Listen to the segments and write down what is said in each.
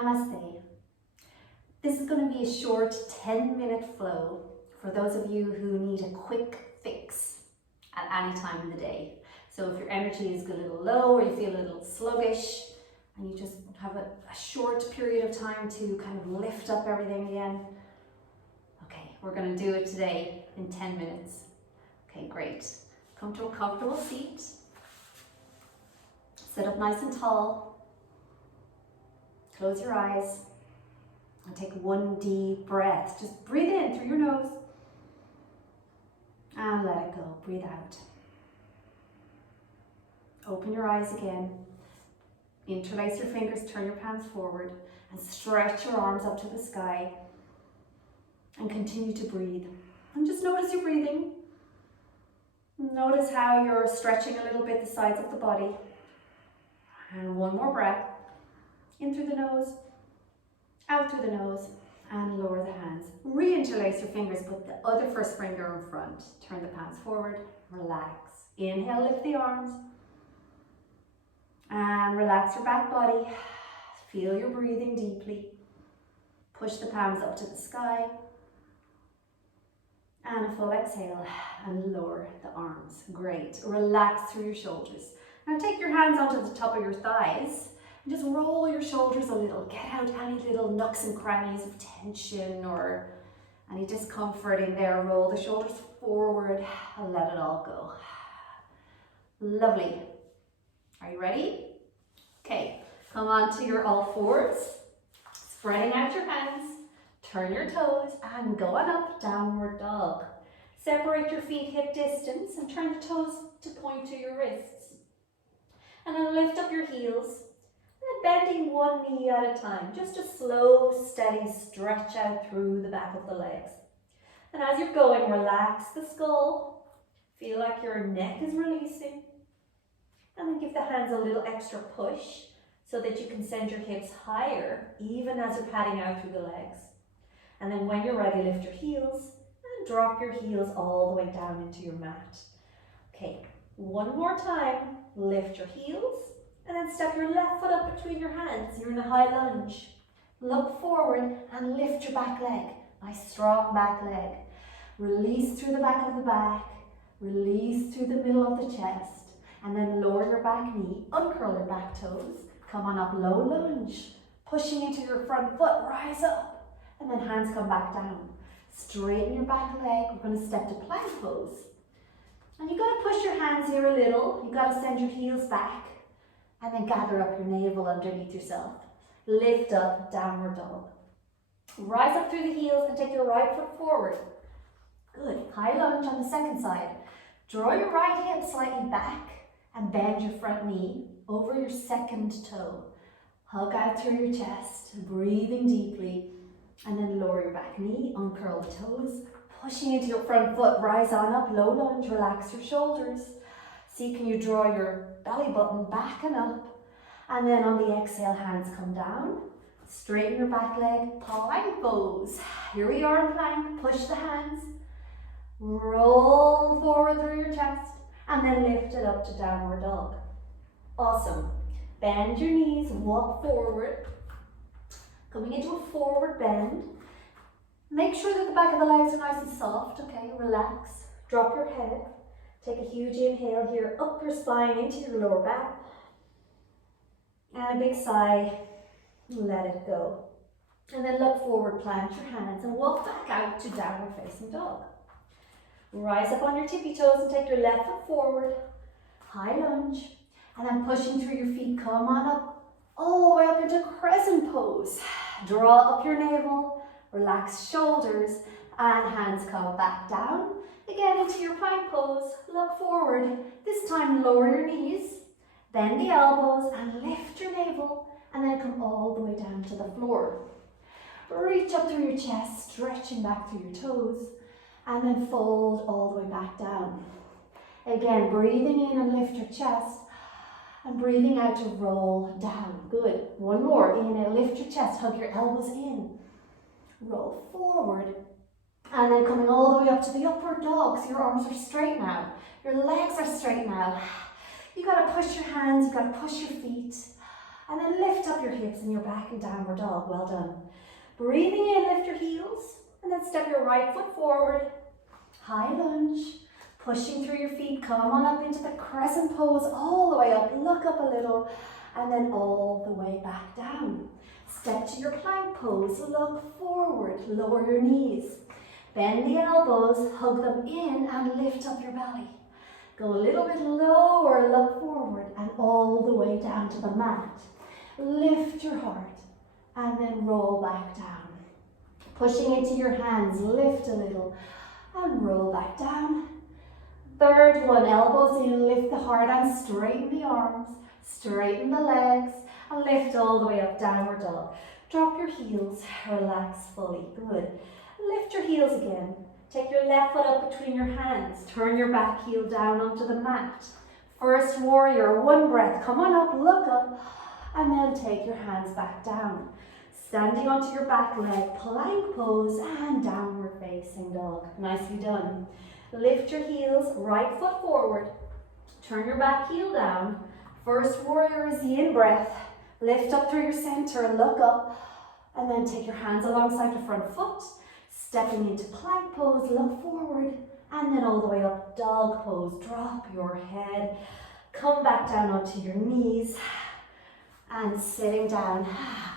Namaste. This is going to be a short 10-minute flow for those of you who need a quick fix at any time of the day. So if your energy is a little low or you feel a little sluggish and you just have a short period of time to kind of lift up everything again. Okay, we're going to do it today in 10 minutes. Okay, great. Come to a comfortable seat. Sit up nice and tall. Close your eyes and take one deep breath. Just breathe in through your nose and let it go. Breathe out. Open your eyes again. Interlace your fingers, turn your palms forward and stretch your arms up to the sky and continue to breathe. And just notice your breathing. Notice how you're stretching a little bit the sides of the body. And one more breath. In through the nose, out through the nose, and lower the hands. Re-interlace your fingers, put the other first finger in front. Turn the palms forward, relax. Inhale, lift the arms. And relax your back body. Feel your breathing deeply. Push the palms up to the sky. And a full exhale, and lower the arms. Great. Relax through your shoulders. Now take your hands onto the top of your thighs. And just roll your shoulders a little. Get out any little nooks and crannies of tension or any discomfort in there. Roll the shoulders forward and let it all go. Lovely. Are you ready? Okay, come on to your all fours. Spreading out your hands. Turn your toes and go on up, downward dog. Separate your feet hip distance and turn the toes to point to your wrists. And then lift up your heels. Bending one knee at a time, just a slow, steady stretch out through the back of the legs. And as you're going, relax the skull. Feel like your neck is releasing. And then give the hands a little extra push so that you can send your hips higher, even as you're padding out through the legs. And then when you're ready, lift your heels and drop your heels all the way down into your mat. Okay, one more time, lift your heels. And then step your left foot up between your hands. You're in a high lunge. Look forward and lift your back leg. Nice strong back leg. Release through the back of the back. Release through the middle of the chest. And then lower your back knee. Uncurl your back toes. Come on up, low lunge. Pushing into your front foot. Rise up. And then hands come back down. Straighten your back leg. We're going to step to plank pose. And you've got to push your hands here a little. You've got to send your heels back. And then gather up your navel underneath yourself. Lift up, downward dog. Rise up through the heels and take your right foot forward. Good. High lunge on the second side. Draw your right hip slightly back and bend your front knee over your second toe. Hug out through your chest, breathing deeply. And then lower your back knee, uncurl the toes. Pushing into your front foot, rise on up, low lunge, relax your shoulders. See, can you draw your belly button back and up? And then on the exhale, hands come down. Straighten your back leg, plank pose. Here we are in plank. Push the hands. Roll forward through your chest. And then lift it up to downward dog. Awesome. Bend your knees, walk forward. Coming into a forward bend. Make sure that the back of the legs are nice and soft, okay? Relax. Drop your head. Take a huge inhale here, up your spine into your lower back. And a big sigh, let it go. And then look forward, plant your hands and walk back out to downward facing dog. Rise up on your tippy toes and take your left foot forward, high lunge. And then pushing through your feet, come on up, all the way up into crescent pose. Draw up your navel, relax shoulders, and hands come back down. Again, into your plank pose, look forward. This time, lower your knees, bend the elbows, and lift your navel, and then come all the way down to the floor. Reach up through your chest, stretching back through your toes, and then fold all the way back down. Again, breathing in and lift your chest, and breathing out to roll down. Good. One more. Inhale, lift your chest, hug your elbows in. Roll forward. And then coming all the way up to the upward dog. So your arms are straight now. Your legs are straight now. You got to push your hands, you got to push your feet. And then lift up your hips and your back in downward dog. Well done. Breathing in, lift your heels. And then step your right foot forward. High lunge. Pushing through your feet. Come on up into the crescent pose all the way up. Look up a little. And then all the way back down. Step to your plank pose. Look forward. Lower your knees. Bend the elbows. Hug them in and lift up your belly. Go a little bit lower. Look forward and all the way down to the mat. Lift your heart and then roll back down. Pushing into your hands, lift a little and roll back down. Third one, elbows in, lift the heart and straighten the arms, straighten the legs and lift all the way up, downward dog. Drop your heels, relax fully, good. Lift your heels again. Take your left foot up between your hands, turn your back heel down onto the mat. First warrior, one breath, come on up, look up. And then take your hands back down. Standing onto your back leg, plank pose and downward facing dog. Nicely done. Lift your heels, right foot forward. Turn your back heel down. First warrior is the in-breath. Lift up through your center, look up. And then take your hands alongside your front foot. Stepping into plank pose, look forward. And then all the way up, dog pose. Drop your head. Come back down onto your knees. And sitting down.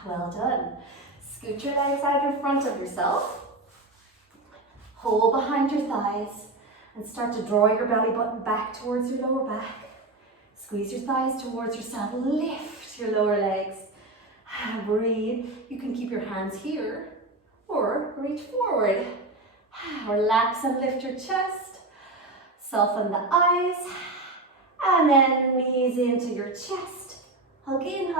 Well done. Scoot your legs out in front of yourself. Hold behind your thighs and start to draw your belly button back towards your lower back. Squeeze your thighs towards yourself. Lift your lower legs. Breathe. You can keep your hands here or reach forward. Relax and lift your chest. Soften the eyes. And then knees into your chest. Hug in,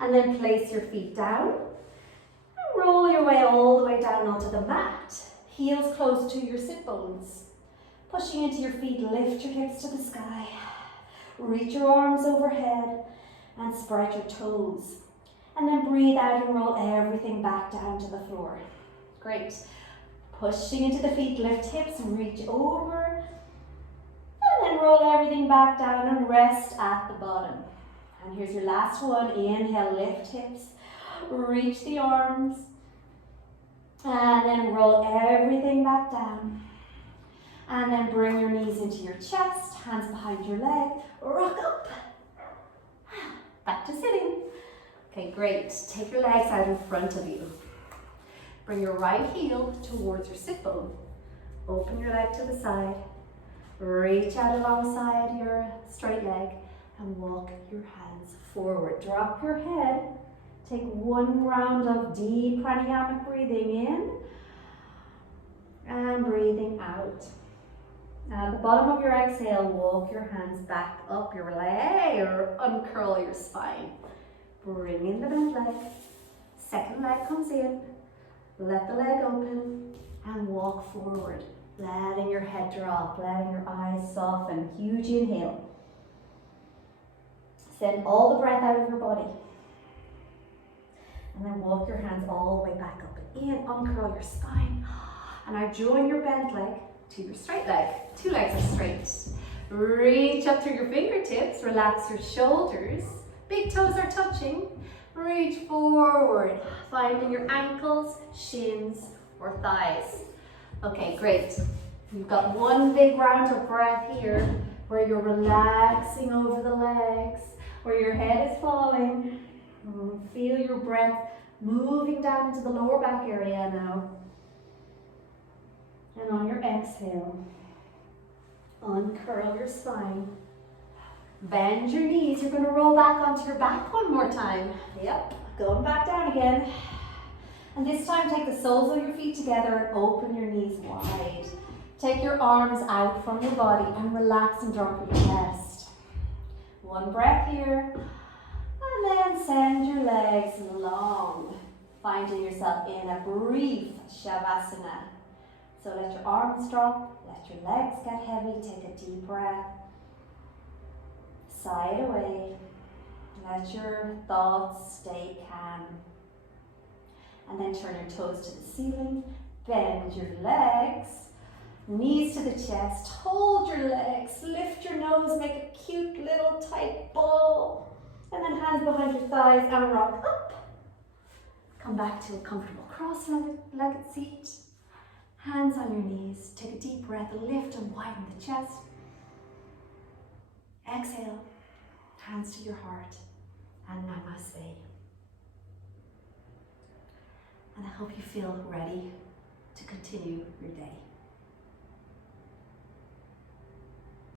and then place your feet down. And roll your way all the way down onto the mat. Heels close to your sit bones. Pushing into your feet, lift your hips to the sky. Reach your arms overhead and spread your toes. And then breathe out and roll everything back down to the floor. Great. Pushing into the feet, lift hips, reach over. And then roll everything back down and rest at the bottom. And here's your last one. Inhale, lift hips, reach the arms, and then roll everything back down. And then bring your knees into your chest, hands behind your leg, rock up. Back to sitting. Okay, great. Take your legs out in front of you. Bring your right heel towards your sit bone. Open your leg to the side. Reach out alongside your straight leg. And walk your hands forward. Drop your head. Take one round of deep pranayamic breathing in and breathing out. At the bottom of your exhale, walk your hands back up your leg or uncurl your spine. Bring in the bent leg. Second leg comes in. Let the leg open and walk forward. Letting your head drop, letting your eyes soften. Huge inhale. Send all the breath out of your body. And then walk your hands all the way back up and in. Uncurl your spine. And now join your bent leg to your straight leg. Two legs are straight. Reach up through your fingertips. Relax your shoulders. Big toes are touching. Reach forward. Finding your ankles, shins, or thighs. Okay, great. You've got one big round of breath here where you're relaxing over the legs, where your head is falling. Feel your breath moving down into the lower back area now. And on your exhale, uncurl your spine. Bend your knees. You're going to roll back onto your back one more time. Yep, going back down again. And this time take the soles of your feet together and open your knees wide. Take your arms out from your body and relax and drop your chest. One breath here. And then send your legs long, finding yourself in a brief Shavasana. So let your arms drop, let your legs get heavy, take a deep breath. Side away. Let your thoughts stay calm. And then turn your toes to the ceiling, bend your legs, knees to the chest, hold your legs, lift your nose, make a cute little tight ball. And then hands behind your thighs and rock up. Come back to a comfortable cross-legged seat. Hands on your knees. Take a deep breath, lift and widen the chest. Exhale, hands to your heart, and namaste. And I hope you feel ready to continue your day.